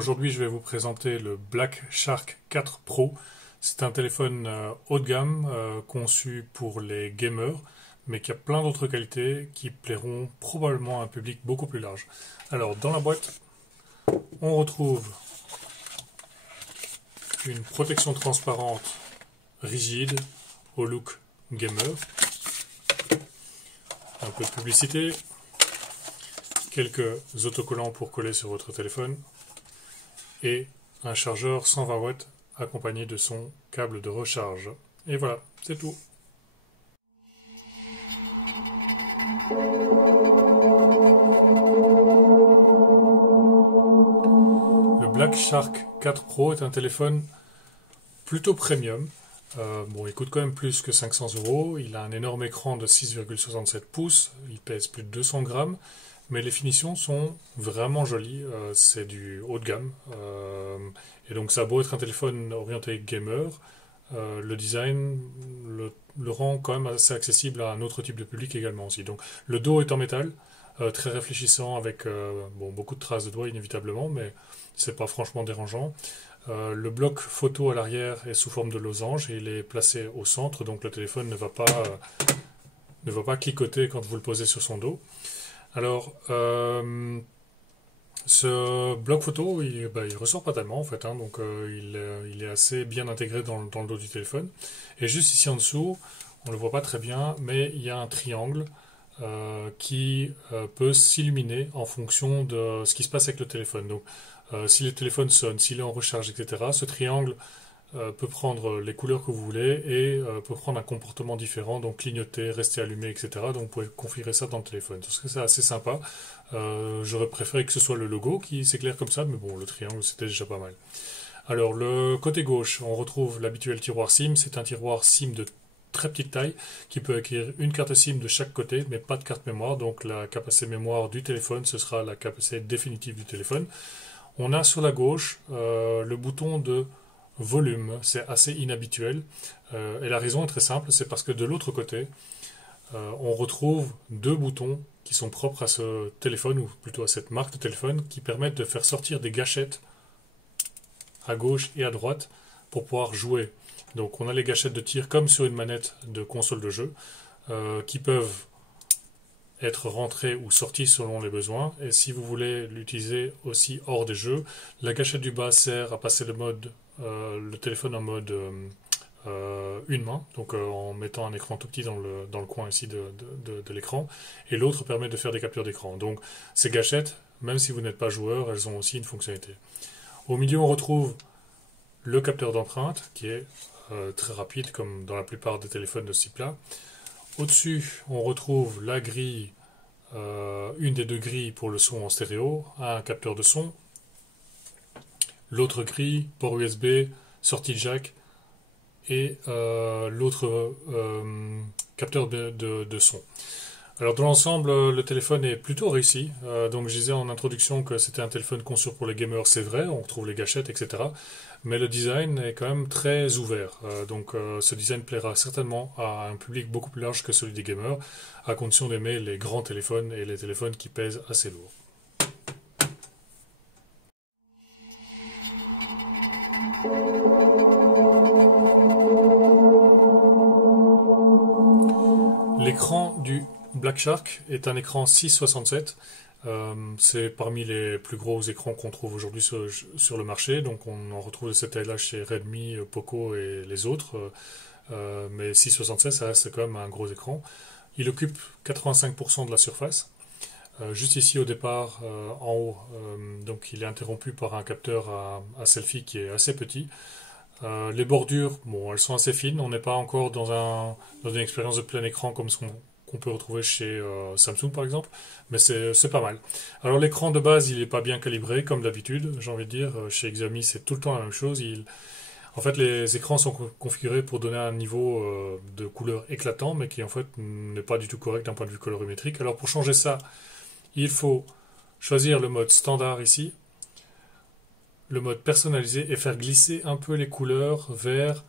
Aujourd'hui je vais vous présenter le Black Shark 4 Pro. C'est un téléphone haut de gamme conçu pour les gamers, mais qui a plein d'autres qualités qui plairont probablement à un public beaucoup plus large. Alors dans la boîte, on retrouve une protection transparente rigide au look gamer, un peu de publicité, quelques autocollants pour coller sur votre téléphone et un chargeur 120 watts accompagné de son câble de recharge. Et voilà, c'est tout. Le Black Shark 4 Pro est un téléphone plutôt premium. Bon, il coûte quand même plus que 500 €. Il a un énorme écran de 6,67 pouces. Il pèse plus de 200 grammes. Mais les finitions sont vraiment jolies. C'est du haut de gamme. Et donc, ça a beau être un téléphone orienté gamer. Le design le rend quand même assez accessible à un autre type de public également aussi. Donc, le dos est en métal, très réfléchissant avec beaucoup de traces de doigts inévitablement, mais c'est pas franchement dérangeant. Le bloc photo à l'arrière est sous forme de losange et il est placé au centre, donc le téléphone ne va pas cliqueter quand vous le posez sur son dos. Alors, ce bloc photo, il ressort pas tellement en fait, donc il est assez bien intégré dans le dos du téléphone. Et juste ici en dessous, on le voit pas très bien, mais il y a un triangle qui peut s'illuminer en fonction de ce qui se passe avec le téléphone. Donc, si le téléphone sonne, s'il est en recharge, etc., ce triangle peut prendre les couleurs que vous voulez et peut prendre un comportement différent, donc clignoter, rester allumé, etc. Donc vous pouvez configurer ça dans le téléphone. C'est assez sympa. J'aurais préféré que ce soit le logo qui s'éclaire comme ça, mais bon, le triangle c'était déjà pas mal. Alors le côté gauche, on retrouve l'habituel tiroir SIM. C'est un tiroir SIM de très petite taille qui peut acquérir une carte SIM de chaque côté, mais pas de carte mémoire. Donc la capacité mémoire du téléphone, ce sera la capacité définitive du téléphone. On a sur la gauche le bouton de volume, c'est assez inhabituel. Et la raison est très simple, c'est parce que de l'autre côté, on retrouve deux boutons qui sont propres à ce téléphone, ou plutôt à cette marque de téléphone, qui permettent de faire sortir des gâchettes à gauche et à droite pour pouvoir jouer. Donc on a les gâchettes de tir comme sur une manette de console de jeu, qui peuvent être rentrées ou sorties selon les besoins. Et si vous voulez l'utiliser aussi hors des jeux, la gâchette du bas sert à passer le téléphone en mode une main, donc en mettant un écran tout petit dans le coin ici de l'écran, et l'autre permet de faire des captures d'écran. Donc ces gâchettes, même si vous n'êtes pas joueur, elles ont aussi une fonctionnalité. Au milieu, on retrouve le capteur d'empreinte qui est très rapide comme dans la plupart des téléphones de ce type-là. Au-dessus, on retrouve la grille, une des deux grilles pour le son en stéréo, un capteur de son. L'autre grille, port USB, sortie jack et l'autre capteur de son. Alors dans l'ensemble, le téléphone est plutôt réussi. Donc je disais en introduction que c'était un téléphone conçu pour les gamers, c'est vrai, on retrouve les gâchettes, etc. Mais le design est quand même très ouvert. Donc ce design plaira certainement à un public beaucoup plus large que celui des gamers, à condition d'aimer les grands téléphones et les téléphones qui pèsent assez lourd. L'écran du Black Shark est un écran 6,67. C'est parmi les plus gros écrans qu'on trouve aujourd'hui sur le marché. Donc on en retrouve de cette taille-là chez Redmi, Poco et les autres. Mais 6,67, ça reste quand même un gros écran. Il occupe 85% de la surface. Juste ici au départ, en haut, donc il est interrompu par un capteur à selfie qui est assez petit. Les bordures, bon, elles sont assez fines. On n'est pas encore dans une expérience de plein écran comme ce qu'on peut retrouver chez Samsung par exemple, mais c'est pas mal. Alors l'écran de base, il n'est pas bien calibré comme d'habitude, j'ai envie de dire. Chez Xiaomi, c'est tout le temps la même chose. En fait, les écrans sont configurés pour donner un niveau de couleur éclatant, mais qui en fait n'est pas du tout correct d'un point de vue colorimétrique. Alors pour changer ça, il faut choisir le mode standard ici, le mode personnalisé et faire glisser un peu les couleurs vers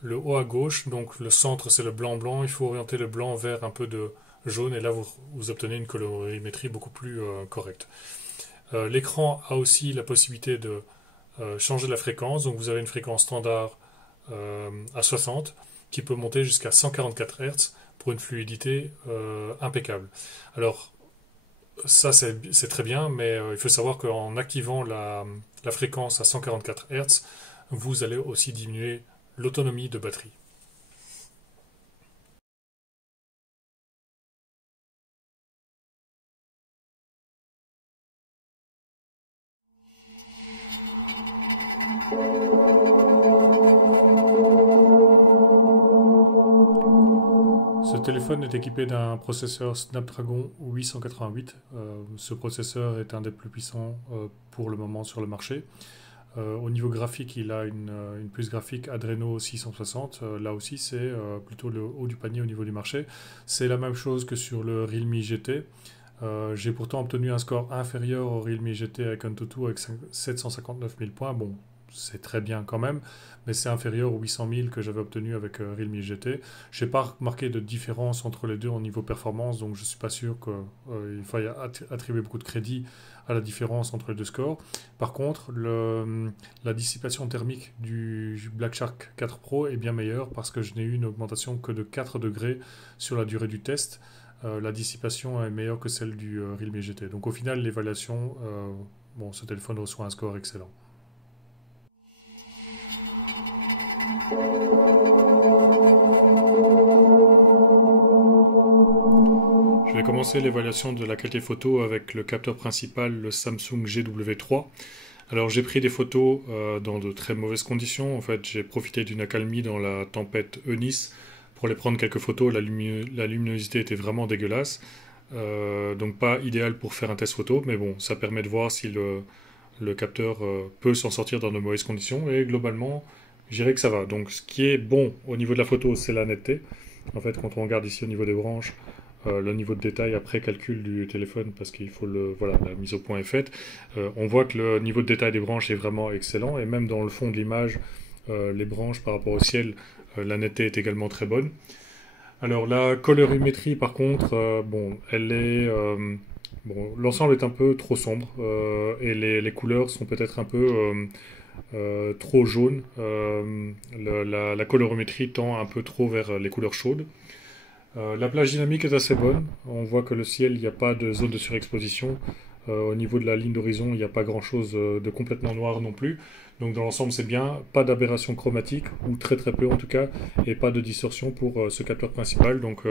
le haut à gauche. Donc le centre c'est le blanc, il faut orienter le blanc vers un peu de jaune et là vous obtenez une colorimétrie beaucoup plus correcte. L'écran a aussi la possibilité de changer la fréquence. Donc vous avez une fréquence standard à 60 qui peut monter jusqu'à 144 Hz pour une fluidité impeccable. Alors ça c'est très bien, mais il faut savoir qu'en activant la fréquence à 144 Hz, vous allez aussi diminuer l'autonomie de batterie. Ce téléphone est équipé d'un processeur Snapdragon 888. Ce processeur est un des plus puissants pour le moment sur le marché. Au niveau graphique, il a une puce graphique Adreno 660. Là aussi, c'est plutôt le haut du panier au niveau du marché. C'est la même chose que sur le Realme GT. J'ai pourtant obtenu un score inférieur au Realme GT avec Antutu avec 759 000 points. Bon, c'est très bien quand même, mais c'est inférieur aux 800 000 que j'avais obtenu avec Realme GT. Je n'ai pas remarqué de différence entre les deux au niveau performance, donc je ne suis pas sûr qu'il faille attribuer beaucoup de crédit à la différence entre les deux scores. Par contre, la dissipation thermique du Black Shark 4 Pro est bien meilleure parce que je n'ai eu une augmentation que de 4 degrés sur la durée du test. La dissipation est meilleure que celle du Realme GT. Donc au final, l'évaluation, bon, ce téléphone reçoit un score excellent. Je vais commencer l'évaluation de la qualité photo avec le capteur principal, le Samsung GW3. Alors j'ai pris des photos dans de très mauvaises conditions. En fait, j'ai profité d'une accalmie dans la tempête Eunice pour les prendre quelques photos. La luminosité était vraiment dégueulasse. Donc pas idéal pour faire un test photo, mais bon, ça permet de voir si le capteur peut s'en sortir dans de mauvaises conditions. Et globalement, je dirais que ça va. Donc ce qui est bon au niveau de la photo, c'est la netteté. En fait, quand on regarde ici au niveau des branches, le niveau de détail après calcul du téléphone, parce qu'il faut voilà, la mise au point est faite, on voit que le niveau de détail des branches est vraiment excellent, et même dans le fond de l'image, les branches par rapport au ciel, la netteté est également très bonne. Alors la colorimétrie par contre, bon, elle est... bon, l'ensemble est un peu trop sombre, et les couleurs sont peut-être un peu trop jaunes. La colorimétrie tend un peu trop vers les couleurs chaudes. La plage dynamique est assez bonne. On voit que le ciel, il n'y a pas de zone de surexposition. Au niveau de la ligne d'horizon, il n'y a pas grand-chose de complètement noir non plus. Donc dans l'ensemble, c'est bien. Pas d'aberration chromatique, ou très très peu en tout cas, et pas de distorsion pour ce capteur principal. Donc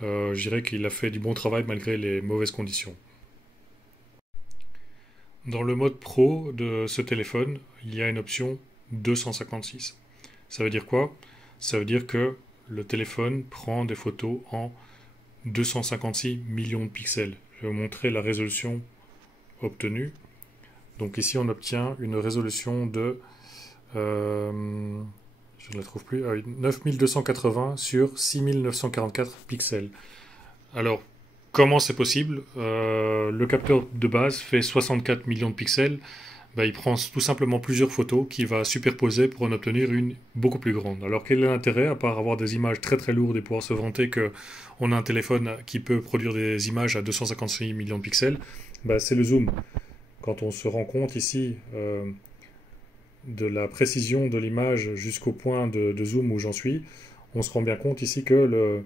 je dirais qu'il a fait du bon travail malgré les mauvaises conditions. Dans le mode pro de ce téléphone, il y a une option 256. Ça veut dire quoi? Ça veut dire que le téléphone prend des photos en 256 millions de pixels. Je vais vous montrer la résolution obtenue. Donc ici on obtient une résolution de je ne la trouve plus, 9280 sur 6944 pixels. Alors comment c'est possible? Le capteur de base fait 64 millions de pixels. Ben, il prend tout simplement plusieurs photos qu'il va superposer pour en obtenir une beaucoup plus grande. Alors quel est l'intérêt, à part avoir des images très très lourdes et pouvoir se vanter qu'on a un téléphone qui peut produire des images à 256 millions de pixels? Ben, c'est le zoom. Quand on se rend compte ici de la précision de l'image jusqu'au point de zoom où j'en suis, on se rend bien compte ici que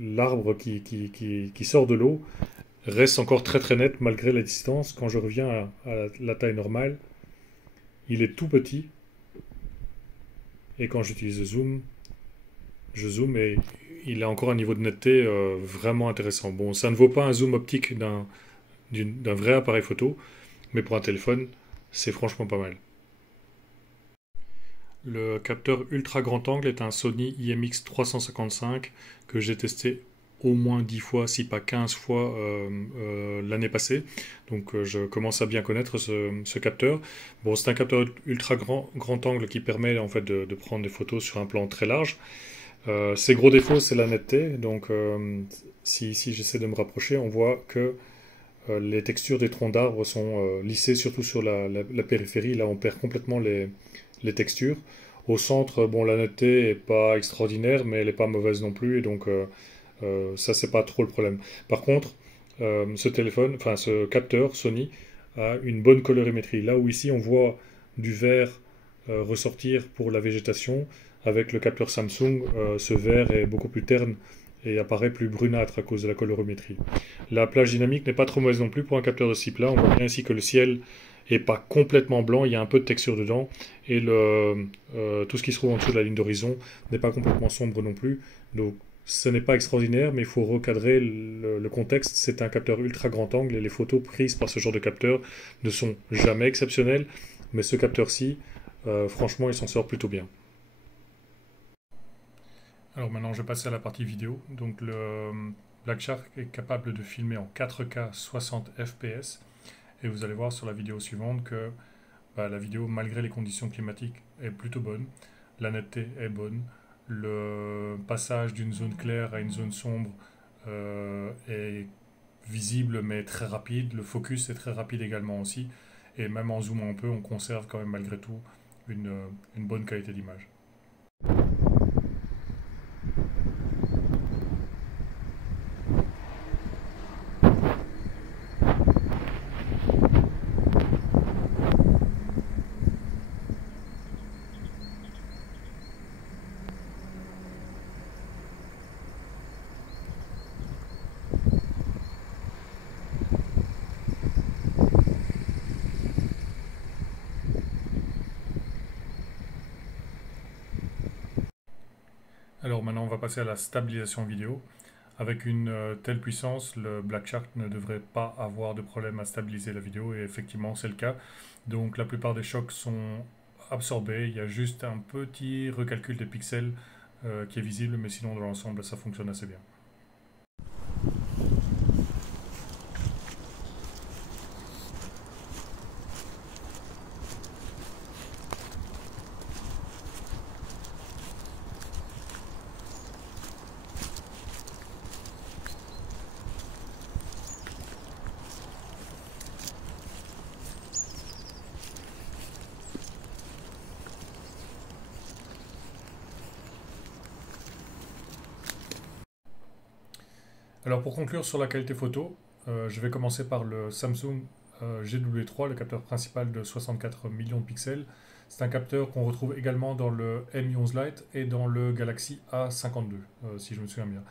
l'arbre qui sort de l'eau reste encore très très net malgré la distance. Quand je reviens à la taille normale, il est tout petit. Et quand j'utilise le zoom, je zoome et il a encore un niveau de netteté vraiment intéressant. Bon, ça ne vaut pas un zoom optique d'un vrai appareil photo, mais pour un téléphone, c'est franchement pas mal. Le capteur ultra grand angle est un Sony IMX 355 que j'ai testé au moins 10 fois, si pas 15 fois l'année passée. Donc je commence à bien connaître ce capteur. Bon, c'est un capteur ultra grand angle qui permet en fait de prendre des photos sur un plan très large. Ses gros défauts, c'est la netteté. Donc si ici j'essaie de me rapprocher, on voit que les textures des troncs d'arbres sont lissées, surtout sur la périphérie. Là, on perd complètement les textures. Au centre, bon, la netteté est pas extraordinaire, mais elle est pas mauvaise non plus. Et donc ça, c'est pas trop le problème. Par contre, ce capteur Sony a une bonne colorimétrie. Là où ici on voit du vert ressortir pour la végétation, avec le capteur Samsung, ce vert est beaucoup plus terne et apparaît plus brunâtre à cause de la colorimétrie. La plage dynamique n'est pas trop mauvaise non plus pour un capteur de ce type-là. On voit bien ici que le ciel est pas complètement blanc, il y a un peu de texture dedans, et tout ce qui se trouve en dessous de la ligne d'horizon n'est pas complètement sombre non plus. Donc ce n'est pas extraordinaire, mais il faut recadrer le contexte. C'est un capteur ultra grand angle et les photos prises par ce genre de capteur ne sont jamais exceptionnelles, mais ce capteur-ci, franchement, il s'en sort plutôt bien. Alors maintenant, je vais passer à la partie vidéo. Donc le Black Shark est capable de filmer en 4K 60 fps. Et vous allez voir sur la vidéo suivante que la vidéo, malgré les conditions climatiques, est plutôt bonne. La netteté est bonne. Le passage d'une zone claire à une zone sombre est visible mais très rapide. Le focus est très rapide également aussi. Et même en zoomant un peu, on conserve quand même malgré tout une bonne qualité d'image. Alors maintenant, on va passer à la stabilisation vidéo. Avec une telle puissance, le Black Shark ne devrait pas avoir de problème à stabiliser la vidéo, et effectivement, c'est le cas. Donc la plupart des chocs sont absorbés, il y a juste un petit recalcul des pixels qui est visible, mais sinon, dans l'ensemble, ça fonctionne assez bien. Alors pour conclure sur la qualité photo, je vais commencer par le Samsung GW3, le capteur principal de 64 millions de pixels. C'est un capteur qu'on retrouve également dans le Mi11 Lite et dans le Galaxy A52, si je me souviens bien.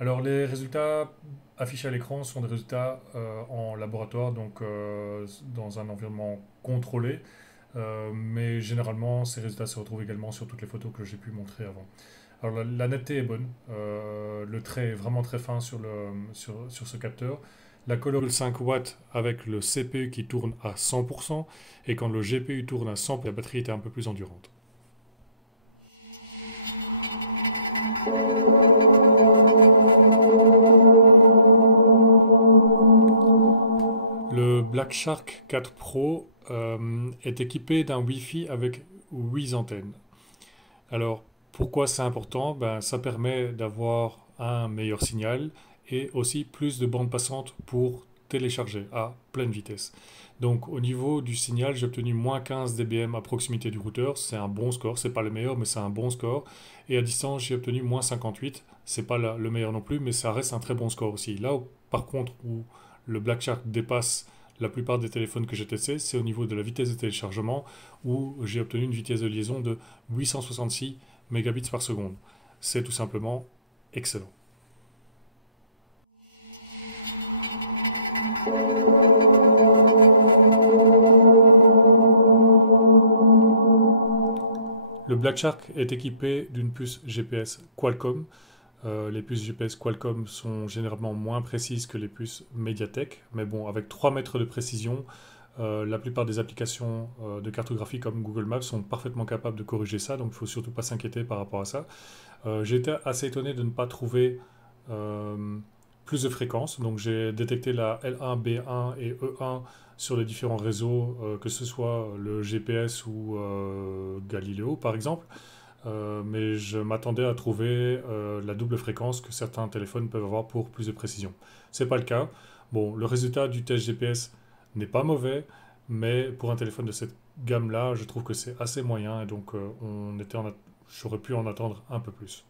Alors les résultats affichés à l'écran sont des résultats en laboratoire, donc dans un environnement contrôlé, mais généralement ces résultats se retrouvent également sur toutes les photos que j'ai pu montrer avant. Alors la netteté est bonne, le trait est vraiment très fin sur ce capteur. La couleur 5 watts avec le CPU qui tourne à 100%, et quand le GPU tourne à 100%, la batterie était un peu plus endurante. Le Black Shark 4 Pro est équipé d'un Wi-Fi avec 8 antennes. Alors, pourquoi c'est important? Ça permet d'avoir un meilleur signal et aussi plus de bandes passantes pour télécharger à pleine vitesse. Donc, au niveau du signal, j'ai obtenu moins 15 dBm à proximité du routeur. C'est un bon score, c'est pas le meilleur, mais c'est un bon score. Et à distance, j'ai obtenu moins 58. C'est pas le meilleur non plus, mais ça reste un très bon score aussi. Là, par contre, où le Black Shark dépasse la plupart des téléphones que j'ai testés, c'est au niveau de la vitesse de téléchargement, où j'ai obtenu une vitesse de liaison de 866 mégabits par seconde. C'est tout simplement excellent. Le Black Shark est équipé d'une puce GPS Qualcomm. Les puces GPS Qualcomm sont généralement moins précises que les puces Mediatek, mais bon, avec 3 mètres de précision, la plupart des applications de cartographie comme Google Maps sont parfaitement capables de corriger ça, donc il ne faut surtout pas s'inquiéter par rapport à ça. J'ai été assez étonné de ne pas trouver plus de fréquences, donc j'ai détecté la L1, B1 et E1 sur les différents réseaux, que ce soit le GPS ou Galileo par exemple. Mais je m'attendais à trouver la double fréquence que certains téléphones peuvent avoir pour plus de précision. C'est pas le cas. Bon, le résultat du test GPS n'est pas mauvais, mais pour un téléphone de cette gamme-là, je trouve que c'est assez moyen, et donc j'aurais pu en attendre un peu plus.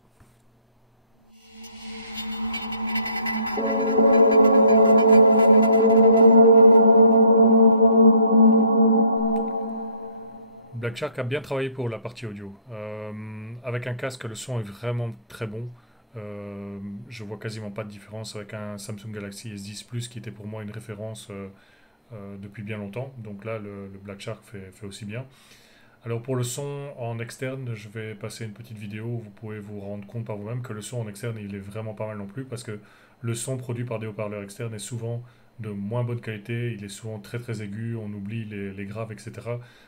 Black Shark a bien travaillé pour la partie audio. Avec un casque, le son est vraiment très bon. Je vois quasiment pas de différence avec un Samsung Galaxy S10 Plus qui était pour moi une référence depuis bien longtemps. Donc là, le Black Shark fait aussi bien. Alors pour le son en externe, je vais passer une petite vidéo où vous pouvez vous rendre compte par vous-même que le son en externe, il est vraiment pas mal non plus parce que le son produit par des haut-parleurs externes est souvent de moins bonne qualité, il est souvent très très aigu, on oublie les graves, etc.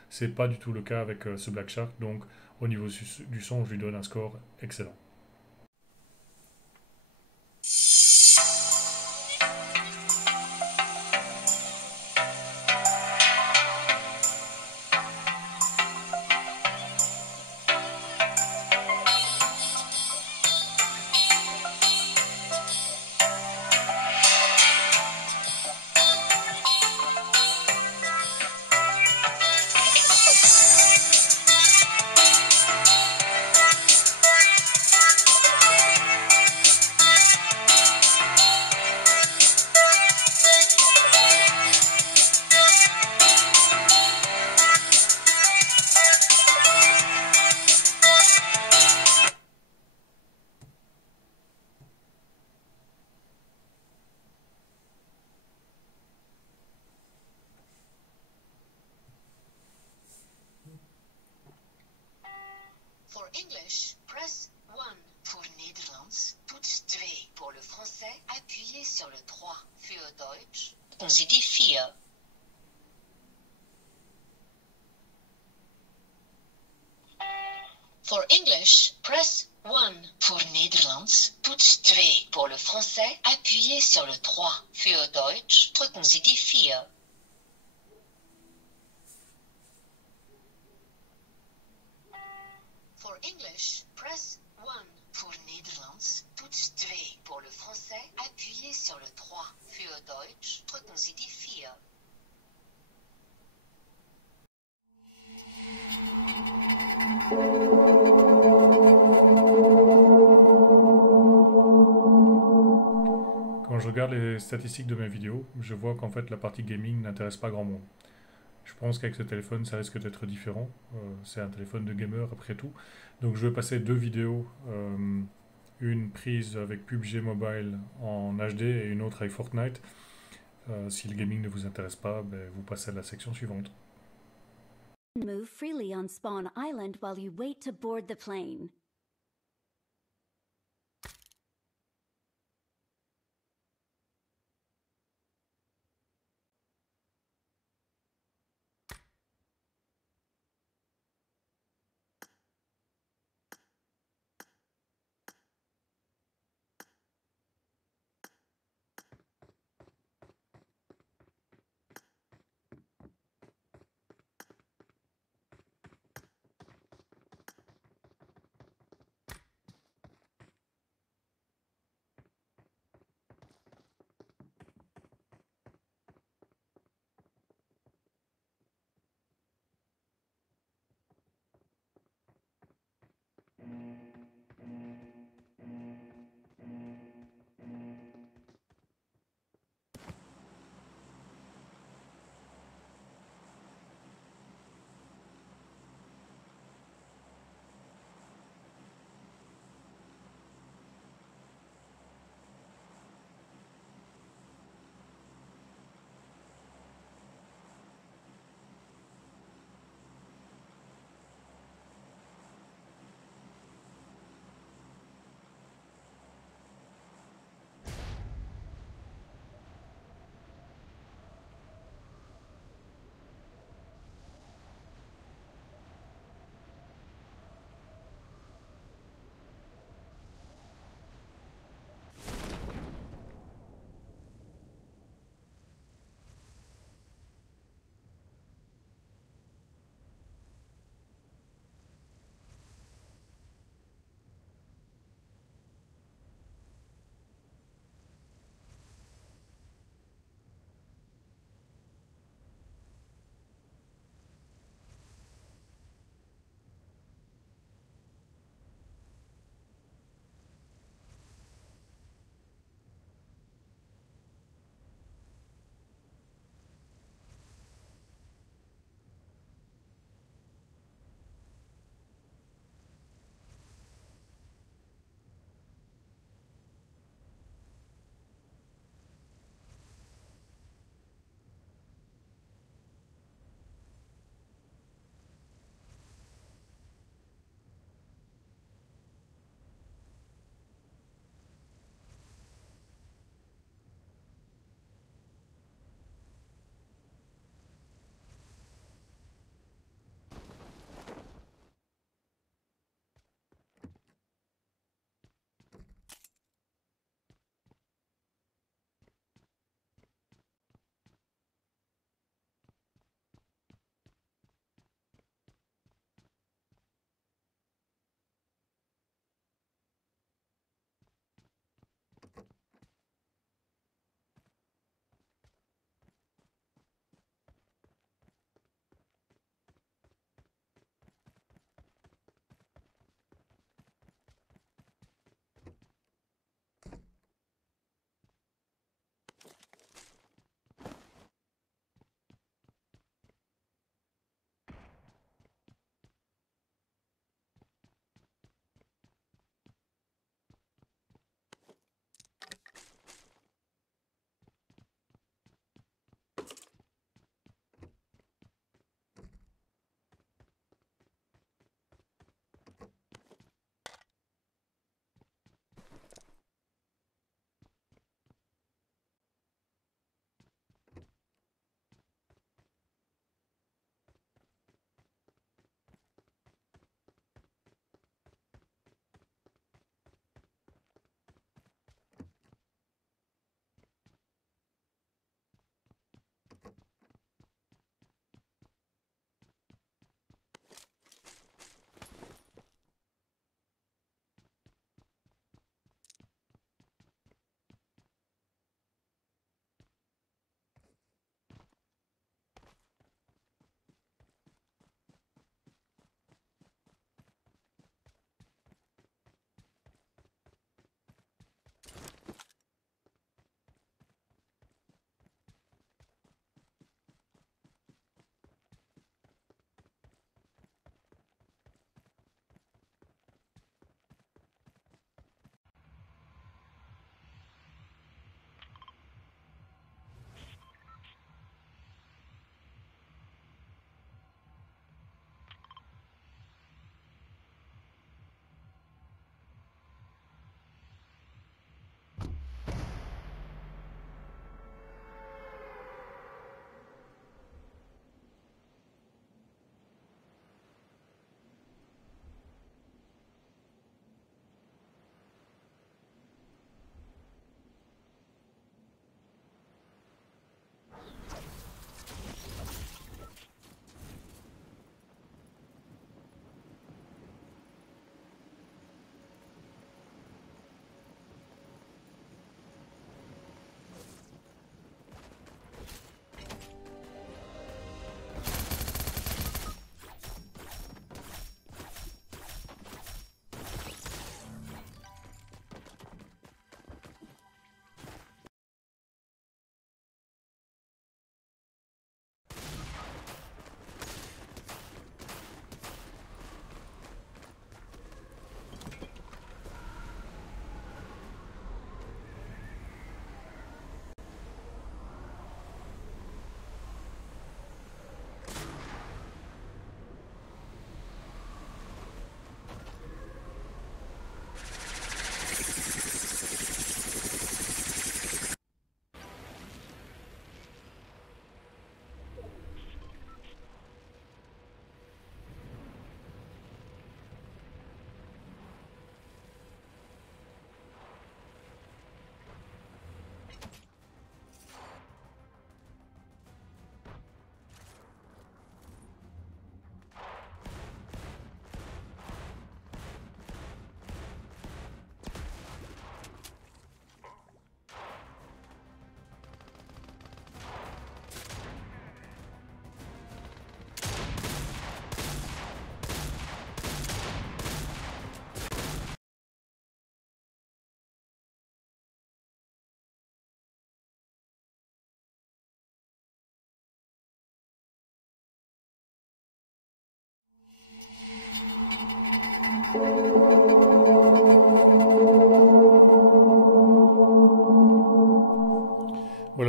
C'est pas du tout le cas avec ce Black Shark, donc au niveau du son, je lui donne un score excellent. For English, press 1. Pour Nederlands, toets 2. Pour le français, appuyez sur le 3. Für Deutsch, drücken Sie die 4. For English, press 1. Pour Nederlands, toets 2. Pour le français, appuyez sur le 3. Für Deutsch, drücken Sie die 4. For English, press 1. Pour Nederlands, toets 2. Pour le français, appuyez sur le 3. Für Deutsch, drücken Sie die 4. Quand je regarde les statistiques de mes vidéos, je vois qu'en fait la partie gaming n'intéresse pas grand monde. Je pense qu'avec ce téléphone, ça risque d'être différent. C'est un téléphone de gamer après tout. Donc je vais passer deux vidéos. Une prise avec PUBG Mobile en HD et une autre avec Fortnite. Si le gaming ne vous intéresse pas, ben, vous passez à la section suivante. Move freely on Spawn Island while you wait to board the plane.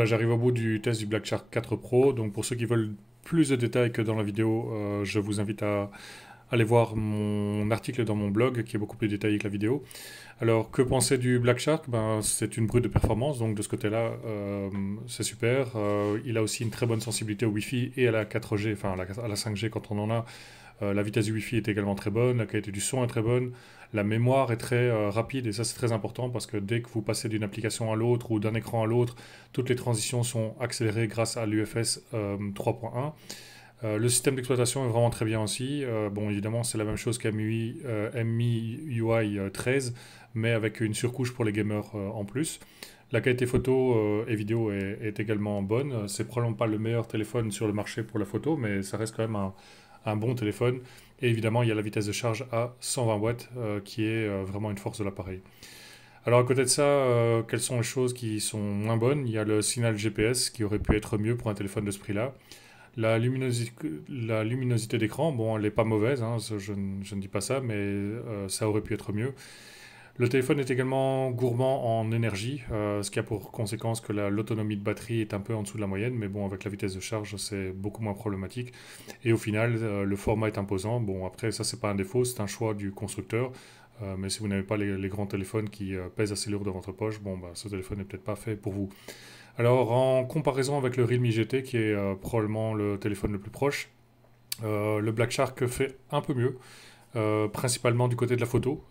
Voilà, j'arrive au bout du test du Black Shark 4 Pro. Donc pour ceux qui veulent plus de détails que dans la vidéo, je vous invite à aller voir mon article dans mon blog qui est beaucoup plus détaillé que la vidéo. Alors, que penser du Black Shark? Ben, c'est une brute de performance, donc de ce côté-là, c'est super. Il a aussi une très bonne sensibilité au Wi-Fi et à la 4G, enfin à la 5G quand on en a. La vitesse du Wi-Fi est également très bonne, la qualité du son est très bonne, la mémoire est très rapide et ça c'est très important parce que dès que vous passez d'une application à l'autre ou d'un écran à l'autre, toutes les transitions sont accélérées grâce à l'UFS 3.1. Le système d'exploitation est vraiment très bien aussi. Bon, évidemment, c'est la même chose qu'MIUI 13, mais avec une surcouche pour les gamers en plus. La qualité photo et vidéo est également bonne. C'est probablement pas le meilleur téléphone sur le marché pour la photo, mais ça reste quand même un bon téléphone. Et évidemment, il y a la vitesse de charge à 120 watts qui est vraiment une force de l'appareil. Alors à côté de ça, quelles sont les choses qui sont moins bonnes? Il y a le signal GPS qui aurait pu être mieux pour un téléphone de ce prix-là. La luminosité d'écran, bon, elle n'est pas mauvaise, hein, je ne dis pas ça, mais ça aurait pu être mieux. Le téléphone est également gourmand en énergie, ce qui a pour conséquence que l'autonomie de batterie est un peu en dessous de la moyenne, mais bon, avec la vitesse de charge, c'est beaucoup moins problématique. Et au final, le format est imposant. Bon, après, ça, c'est pas un défaut, c'est un choix du constructeur. Mais si vous n'avez pas les grands téléphones qui pèsent assez lourd dans votre poche, bon, bah, ce téléphone n'est peut-être pas fait pour vous. Alors, en comparaison avec le Realme GT, qui est probablement le téléphone le plus proche, le Black Shark fait un peu mieux. Principalement du côté de la photo,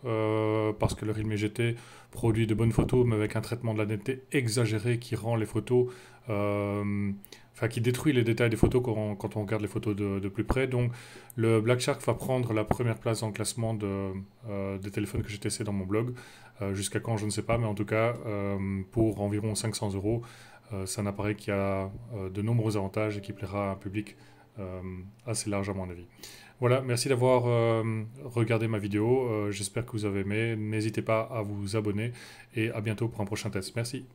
parce que le Realme GT produit de bonnes photos, mais avec un traitement de la netteté exagéré qui rend les photos, qui détruit les détails des photos quand on regarde les photos de plus près. Donc le Black Shark va prendre la première place dans le classement des téléphones que j'ai testés dans mon blog. Jusqu'à quand, je ne sais pas, mais en tout cas, pour environ 500 euros, c'est un appareil qui a de nombreux avantages et qui plaira à un public assez large à mon avis. Voilà, merci d'avoir regardé ma vidéo, j'espère que vous avez aimé, n'hésitez pas à vous abonner et à bientôt pour un prochain test. Merci.